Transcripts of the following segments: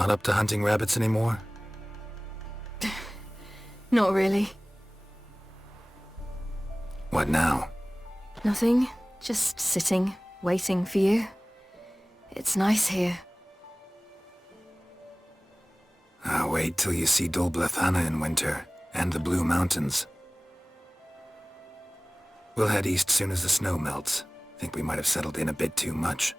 Not up to hunting rabbits anymore? Not really. What now? Nothing. Just sitting, waiting for you. It's nice here. I'll wait till you see Dol Blethana in winter, and the Blue Mountains. We'll head east soon as the snow melts. Think we might have settled in a bit too much.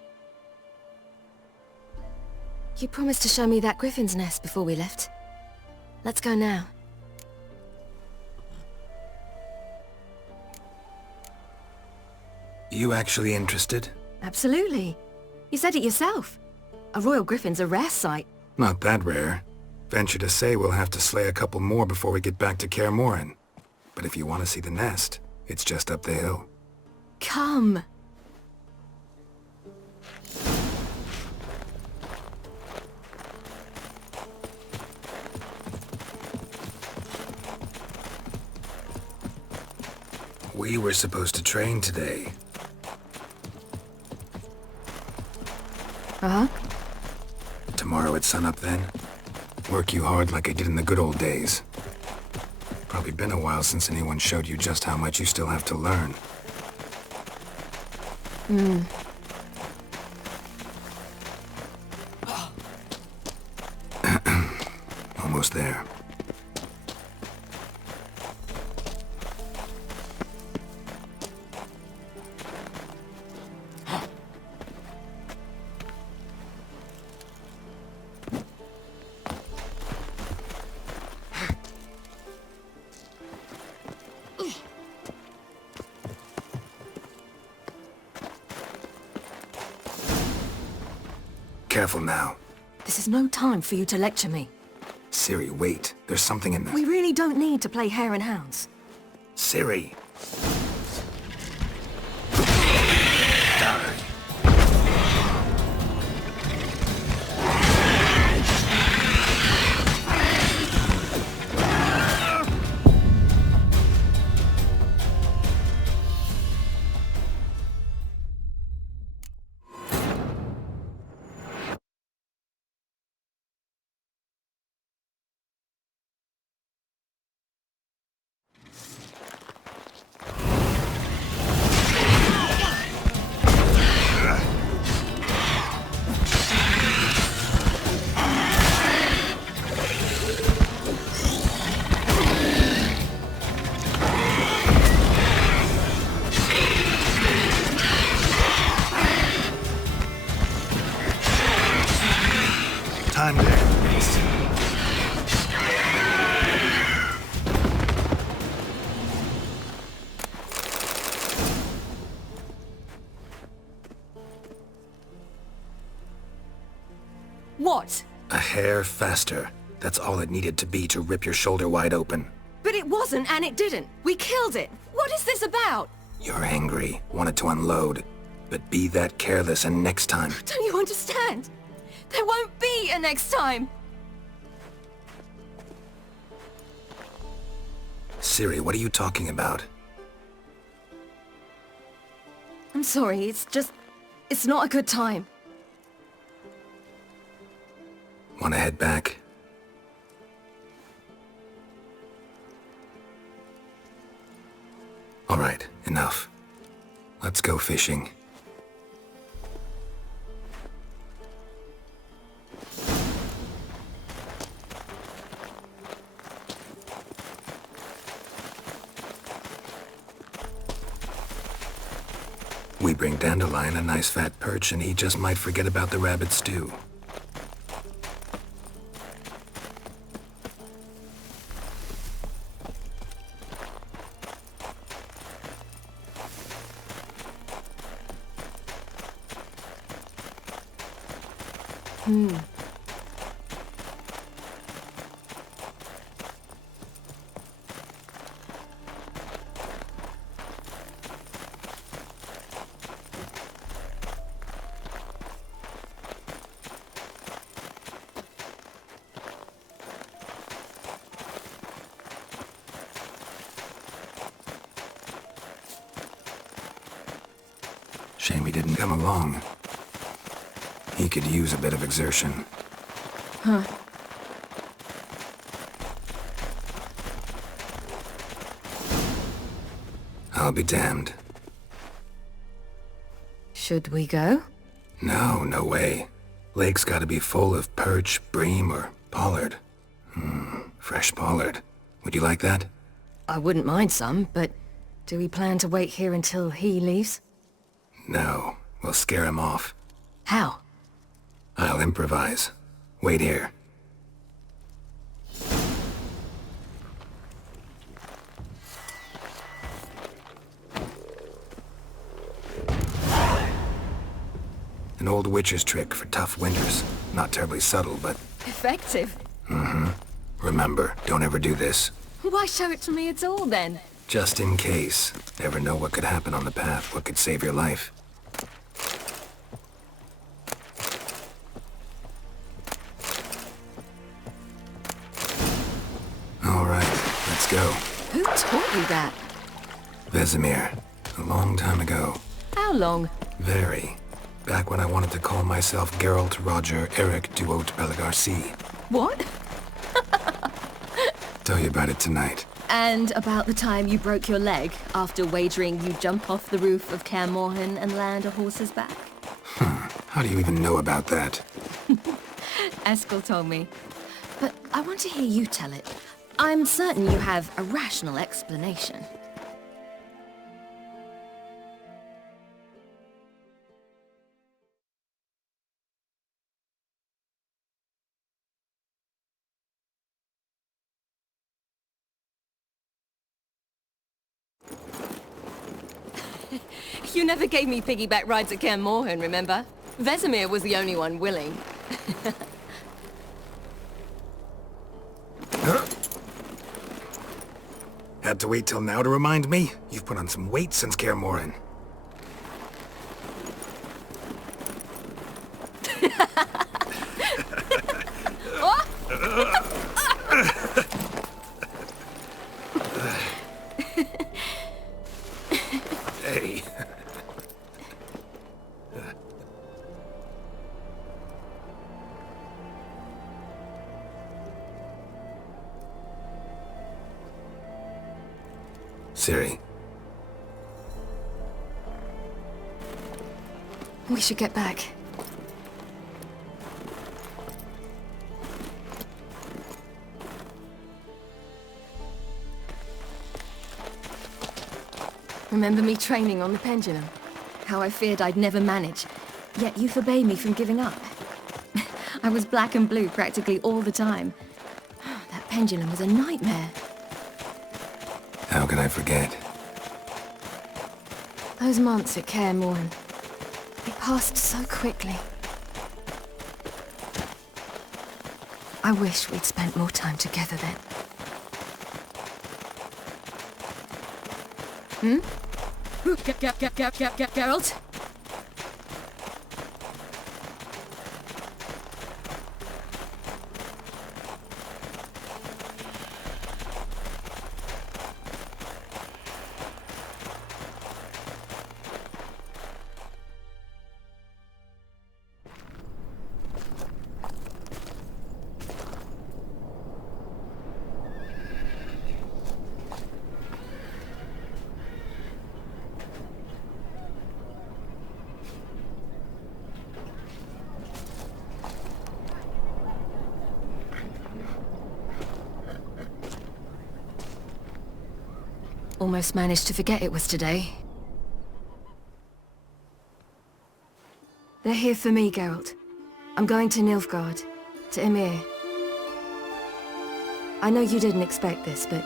You promised to show me that griffin's nest before we left. Let's go now. You actually interested? Absolutely. You said it yourself. A royal griffin's a rare sight. Not that rare. Venture to say we'll have to slay a couple more before we get back to Kaer Morhen. But if you want to see the nest, it's just up the hill. Come. We were supposed to train today. Uh-huh. Tomorrow at sunup then? Work you hard like I did in the good old days. Probably been a while since anyone showed you just how much you still have to learn. Almost there. Careful now. This is no time for you to lecture me. Ciri, wait. There's something in there. We really don't need to play hare and hounds. Ciri! Time to race. What? A hair faster. That's all it needed to be to rip your shoulder wide open. But it wasn't, and it didn't. We killed it. What is this about? You're angry, wanted to unload. But be that careless and next time. Don't you understand? There won't be a next time. Ciri, what are you talking about? I'm sorry, it's not a good time. Want to head back? All right, enough. Let's go fishing. We bring Dandelion a nice fat perch and he just might forget about the rabbit stew. Shame he didn't come along. He could use a bit of exertion. Huh. I'll be damned. Should we go? No, no way. Lake's gotta be full of perch, bream, or pollard. Fresh pollard. Would you like that? I wouldn't mind some, but do we plan to wait here until he leaves? No, we'll scare him off. How? I'll improvise. Wait here. An old witcher's trick for tough winters. Not terribly subtle, but... Effective. Remember, don't ever do this. Why show it to me at all, then? Just in case. Never know what could happen on the path, what could save your life. All right, let's go. Who taught you that? Vesemir. A long time ago. How long? Very. Back when I wanted to call myself Geralt Roger Eric Duot Bellegarcie. What? Tell you about it tonight. And about the time you broke your leg after wagering you'd jump off the roof of Kaer Morhen and land a horse's back? How do you even know about that? Eskel told me. But I want to hear you tell it. I'm certain you have a rational explanation. You never gave me piggyback rides at Kaer Morhen, remember? Vesemir was the only one willing. Had to wait till now to remind me? You've put on some weight since Kaer Morhen. Hey. Ciri. We should get back. Remember me training on the pendulum? How I feared I'd never manage, yet you forbade me from giving up. I was black and blue practically all the time. That pendulum was a nightmare. How can I forget? Those months at Kaer Morhen, they passed so quickly. I wish we'd spent more time together then. Geralt? Almost managed to forget it was today. They're here for me, Geralt. I'm going to Nilfgaard, to Emir. I know you didn't expect this, but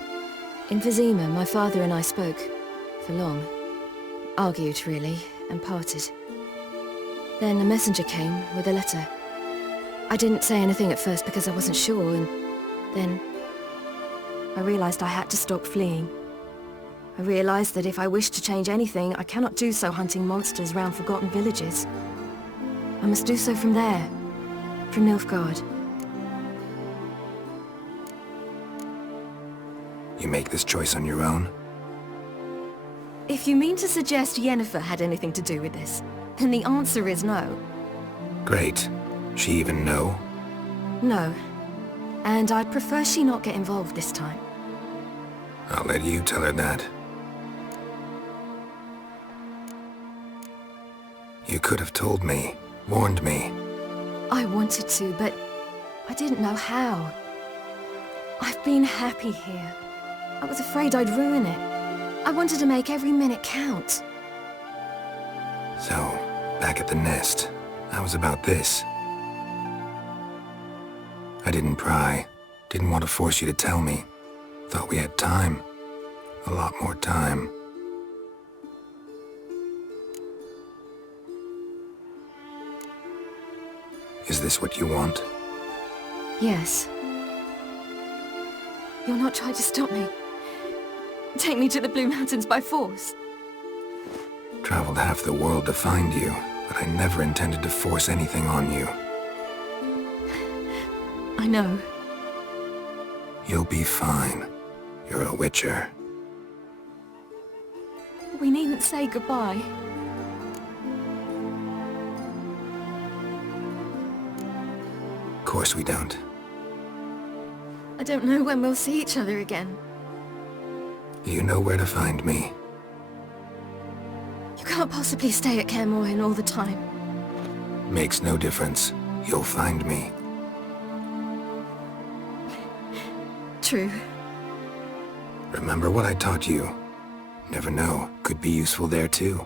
in Vizima, my father and I spoke for long. Argued, really, and parted. Then a messenger came with a letter. I didn't say anything at first because I wasn't sure, and then I realized I had to stop fleeing. I realized that if I wish to change anything, I cannot do so hunting monsters round forgotten villages. I must do so from there, from Nilfgaard. You make this choice on your own? If you mean to suggest Yennefer had anything to do with this, then the answer is no. Great. She even know? No. And I'd prefer she not get involved this time. I'll let you tell her that. You could have told me, warned me. I wanted to, but I didn't know how. I've been happy here. I was afraid I'd ruin it. I wanted to make every minute count. So, back at the nest, I was about this. I didn't pry. Didn't want to force you to tell me. Thought we had time. A lot more time. Is this what you want? Yes. You're not trying to stop me. Take me to the Blue Mountains by force. Traveled half the world to find you, but I never intended to force anything on you. I know. You'll be fine. You're a Witcher. We needn't say goodbye. Of course we don't. I don't know when we'll see each other again. You know where to find me. You can't possibly stay at Kaer Morhen all the time. Makes no difference. You'll find me. True. Remember what I taught you. Never know, could be useful there too.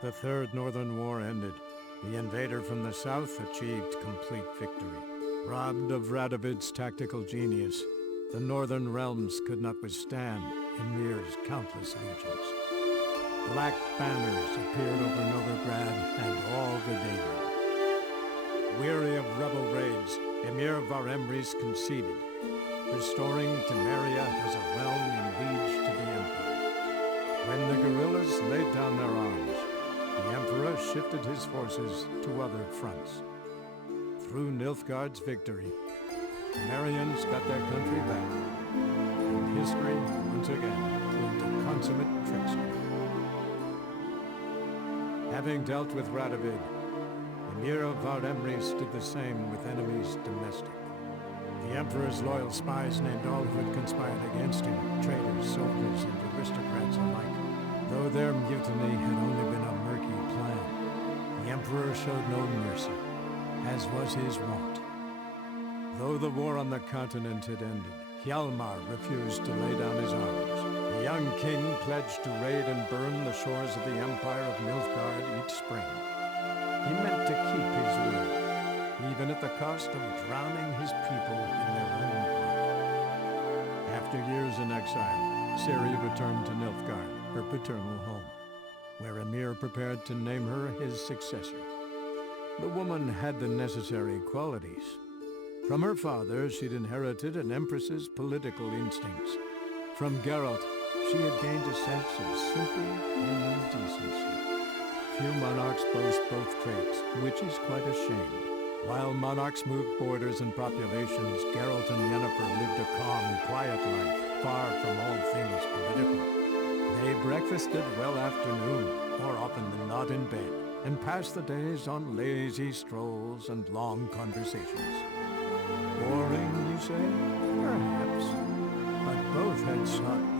The Third Northern War ended. The invader from the south achieved complete victory. Robbed of Radovid's tactical genius, the northern realms could not withstand Ymir's countless legions. Black banners appeared over Novigrad and all Redania. Weary of rebel raids, Emir Var-Emreis conceded, restoring Temeria as a realm in liege to the Emperor. When the guerrillas laid down their arms, the Emperor shifted his forces to other fronts. Through Nilfgaard's victory, Temerians got their country back, and history once again proved a consummate trickster. Having dealt with Radovid, Emir of Var-Emreis did the same with enemies domestic. The Emperor's loyal spies named all who had conspired against him, traitors, soldiers, and aristocrats alike. Though their mutiny had only been a murky plan, the Emperor showed no mercy, as was his wont. Though the war on the continent had ended, Hjalmar refused to lay down his arms. The young king pledged to raid and burn the shores of the Empire of Nilfgaard each spring. He meant to keep his word, even at the cost of drowning his people in their own blood. After years in exile, Ciri returned to Nilfgaard, her paternal home, where Emir prepared to name her his successor. The woman had the necessary qualities. From her father, she'd inherited an empress's political instincts. From Geralt, she had gained a sense of simple human decency. Few monarchs boast both traits, which is quite a shame. While monarchs moved borders and populations, Geralt and Yennefer lived a calm, quiet life, far from all things political. They breakfasted well afternoon, more often than not in bed, and passed the days on lazy strolls and long conversations. Boring, you say? Perhaps. But both had sought